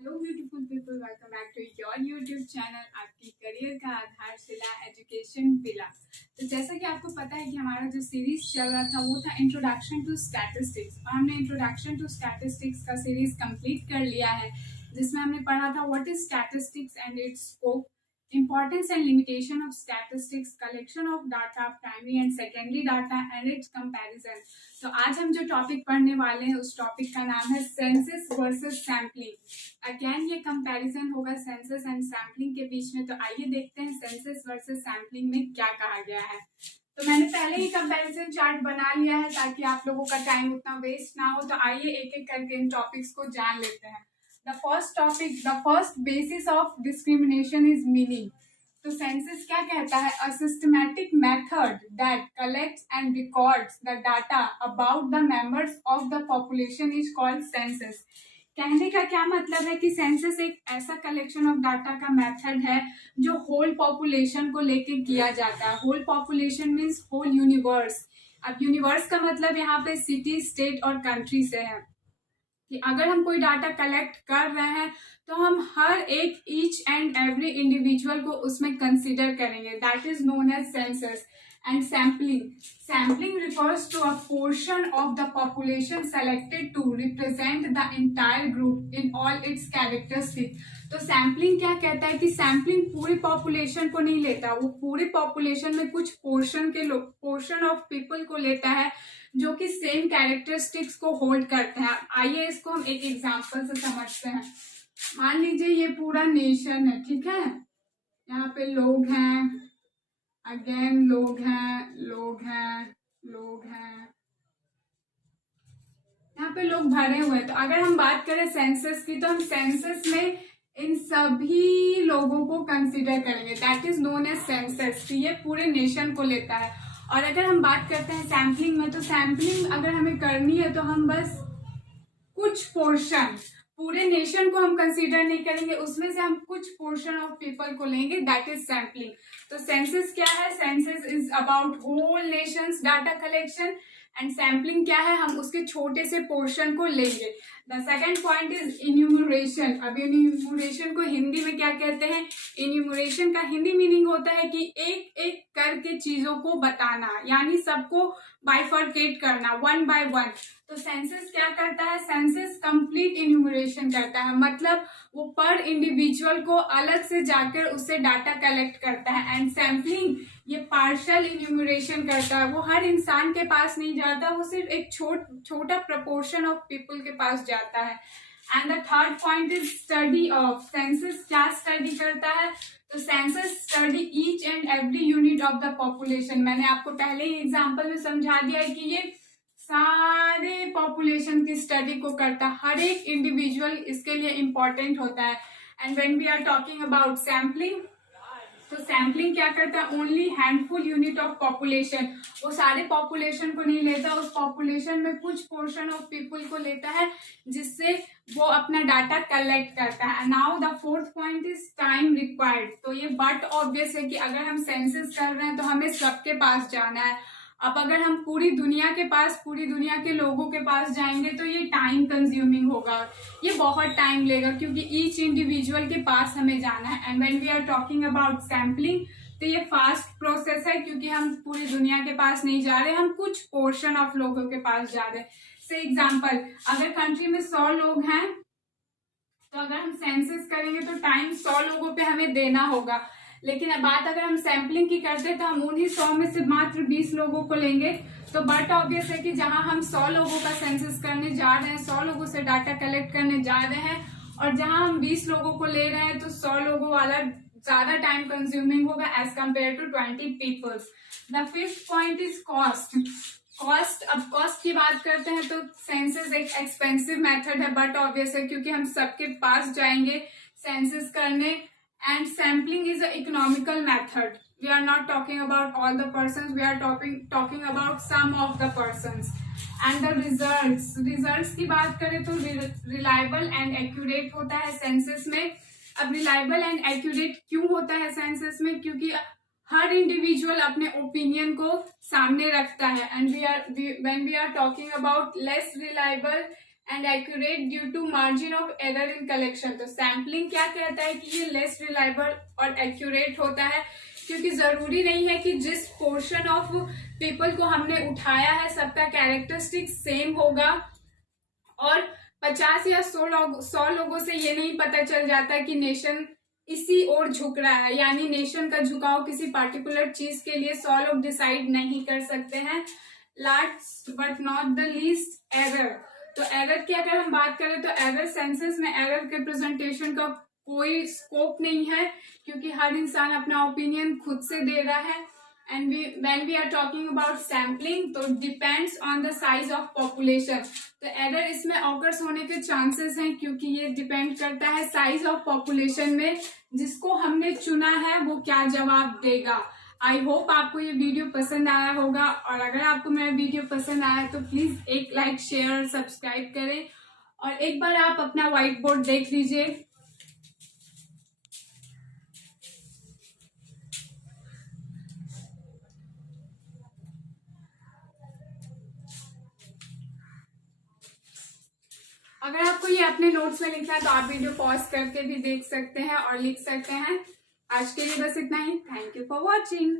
Hello beautiful people, welcome back to your YouTube channel आपकी career का आधारशिला education पिला। तो जैसा कि आपको पता है कि हमारा जो सीरीज चल रहा था वो था इंट्रोडक्शन टू स्टैटिस्टिक्स, और हमने इंट्रोडक्शन टू स्टैटिस्टिक्स का सीरीज कंप्लीट कर लिया है, जिसमें हमने पढ़ा था what is statistics and it's scope, importance and limitation of statistics, collection of data, primary and secondary data and its comparison। तो आज हम जो टॉपिक पढ़ने वाले हैं उस टॉपिक का नाम है सेंसस वर्सेस सैम्पलिंग। अगेन ये कंपैरिजन होगा सेंसस एंड सैम्पलिंग के बीच में। तो आइए देखते हैं सेंसस वर्सेस सैम्पलिंग में क्या कहा गया है। तो मैंने पहले ही कंपैरिजन चार्ट बना लिया है ताकि आप लोगों का टाइम उतना वेस्ट ना हो। तो आइए एक एक करके इन टॉपिक्स को जान लेते हैं। The first topic, the first basis of discrimination is meaning। तो सेंसस क्या कहता है? A systematic method that collects and records the data about the members of the population is called census। कहने का क्या मतलब है कि सेंसस एक ऐसा कलेक्शन ऑफ डाटा का मेथड है जो होल पॉपुलेशन को लेके किया जाता है। Whole population means whole universe. अब यूनिवर्स का मतलब यहाँ पे सिटी, स्टेट और कंट्री से है कि अगर हम कोई डाटा कलेक्ट कर रहे हैं तो हम हर एक ईच एंड एवरी इंडिविजुअल को उसमें कंसीडर करेंगे। That is known as census. And sampling refers to a portion of the population selected to represent the entire group in all its characteristics। तो सैम्पलिंग क्या कहता है कि सैम्पलिंग पूरी population को नहीं लेता, वो पूरी पॉपुलेशन में कुछ पोर्शन ऑफ पीपल को लेता है जो कि सेम कैरेक्टरिस्टिक्स को होल्ड करते हैं। आइए इसको हम एक एग्जांपल से समझते हैं। मान लीजिए ये पूरा नेशन है, ठीक है। यहाँ पे लोग हैं, अगेन लोग हैं, लोग हैं, लोग हैं, यहाँ पे लोग भरे हुए हैं। तो अगर हम बात करें सेंसस की तो हम सेंसस में इन सभी लोगों को कंसीडर करेंगे। That is known as census. ये पूरे नेशन को लेता है। और अगर हम बात करते हैं सैम्पलिंग में, तो सैम्पलिंग अगर हमें करनी है तो हम बस कुछ पोर्शन, पूरे नेशन को हम कंसीडर नहीं करेंगे, उसमें से हम कुछ पोर्शन ऑफ पीपल को लेंगे। That is sampling. तो सेंसस क्या है? Census is about whole nations data collection and sampling क्या है? हम उसके छोटे से पोर्शन को लेंगे। The second point is enumeration. अब इन्यूमरेशन को हिंदी में क्या कहते हैं? इन्यूमरेशन का हिंदी मीनिंग होता है कि एक एक करके चीजों को बताना, यानी सबको बाइफर्केट करना, वन बाय वन। तो सेंसस क्या करता है? सेंसस कंप्लीट इन्यूमरेशन करता है, मतलब वो पर इंडिविजुअल को अलग से जाकर उससे डाटा कलेक्ट करता है। एंड सैम्पलिंग ये पार्शियल इन्यूमरेशन करता है, वो हर इंसान के पास नहीं जाता, वो सिर्फ एक छोटा प्रपोर्शन ऑफ पीपल के पास जाता है। And the third point is study of. Census क्या स्टडी करता है? तो census study each and every unit of the population. मैंने आपको पहले ही एग्जांपल में समझा दिया है कि ये सारे पॉपुलेशन की स्टडी को करता है, हर एक इंडिविजुअल इसके लिए इंपॉर्टेंट होता है। And when we are talking about sampling, तो सैम्पलिंग क्या करता है? Only handful unit of population. वो सारे पॉपुलेशन को नहीं लेता, उस पॉपुलेशन में कुछ पोर्शन ऑफ पीपल को लेता है जिससे वो अपना डाटा कलेक्ट करता है। Now the fourth point is time required. तो ये बट ऑब्वियस है कि अगर हम सेंसस कर रहे हैं तो हमें सबके पास जाना है। अब अगर हम पूरी दुनिया के लोगों के पास जाएंगे तो ये टाइम कंज्यूमिंग होगा, ये बहुत टाइम लेगा क्योंकि ईच इंडिविजुअल के पास हमें जाना है। And when we are talking about sampling, तो ये फास्ट प्रोसेस है क्योंकि हम पूरी दुनिया के पास नहीं जा रहे, हम कुछ पोर्शन ऑफ लोगों के पास जा रहे हैं। से एग्जाम्पल, अगर कंट्री में 100 लोग हैं तो अगर हम सेंसस करेंगे तो टाइम 100 लोगों पे हमें देना होगा। लेकिन अब बात अगर हम सैम्पलिंग की करते हैं तो हम उन्हीं 100 में से मात्र 20 लोगों को लेंगे। तो बट ऑब्वियस है कि जहां हम 100 लोगों का सेंसस करने जा रहे हैं, 100 लोगों से डाटा कलेक्ट करने जा रहे हैं, और जहां हम 20 लोगों को ले रहे हैं तो 100 लोगों वाला ज्यादा टाइम कंज्यूमिंग होगा as compare to 20 peoples. The fifth point is cost. अब कॉस्ट की बात करते हैं तो सेंसस एक एक्सपेंसिव मेथड है, बट ऑब्वियस है क्योंकि हम सबके पास जाएंगे सेंसस करने। And sampling is an economical method. We are not talking about all the persons, we are talking about some of the persons. And the results की बात करें तो reliable and accurate होता है सेंसस में। अब reliable and accurate क्यों होता है सेंसस में? क्योंकि हर इंडिविजुअल अपने ओपिनियन को सामने रखता है। And when we are talking about less reliable and accurate due to margin of error in collection. तो सैम्पलिंग क्या कहता है कि ये लेस रिलायबल और एक्यूरेट होता है, क्योंकि जरूरी नहीं है कि जिस पोर्शन ऑफ पीपल को हमने उठाया है सबका कैरेक्टरिस्टिक सेम होगा, और 50 या 100 लोगों से ये नहीं पता चल जाता कि नेशन इसी ओर झुक रहा है, यानी नेशन का झुकाव किसी पार्टिकुलर चीज के लिए 100 लोग डिसाइड नहीं कर सकते हैं। Last but not the least, error. तो एरर की अगर हम बात करें तो एरर सेंसस में एरर के प्रेजेंटेशन का कोई स्कोप नहीं है, क्योंकि हर इंसान अपना ओपिनियन खुद से दे रहा है। And when we are talking about sampling, तो depends on the size of population. तो एरर इसमें ऑकर्स होने के चांसेस हैं, क्योंकि ये डिपेंड करता है साइज ऑफ पॉपुलेशन में जिसको हमने चुना है वो क्या जवाब देगा। आई होप आपको ये वीडियो पसंद आया होगा, और अगर आपको मेरा वीडियो पसंद आया तो प्लीज एक लाइक, शेयर और सब्सक्राइब करें, और एक बार आप अपना व्हाइट बोर्ड देख लीजिए। अगर आपको ये अपने नोट्स में लिखना है तो आप वीडियो पॉज करके भी देख सकते हैं और लिख सकते हैं। आज के लिए बस इतना ही। Thank you for watching.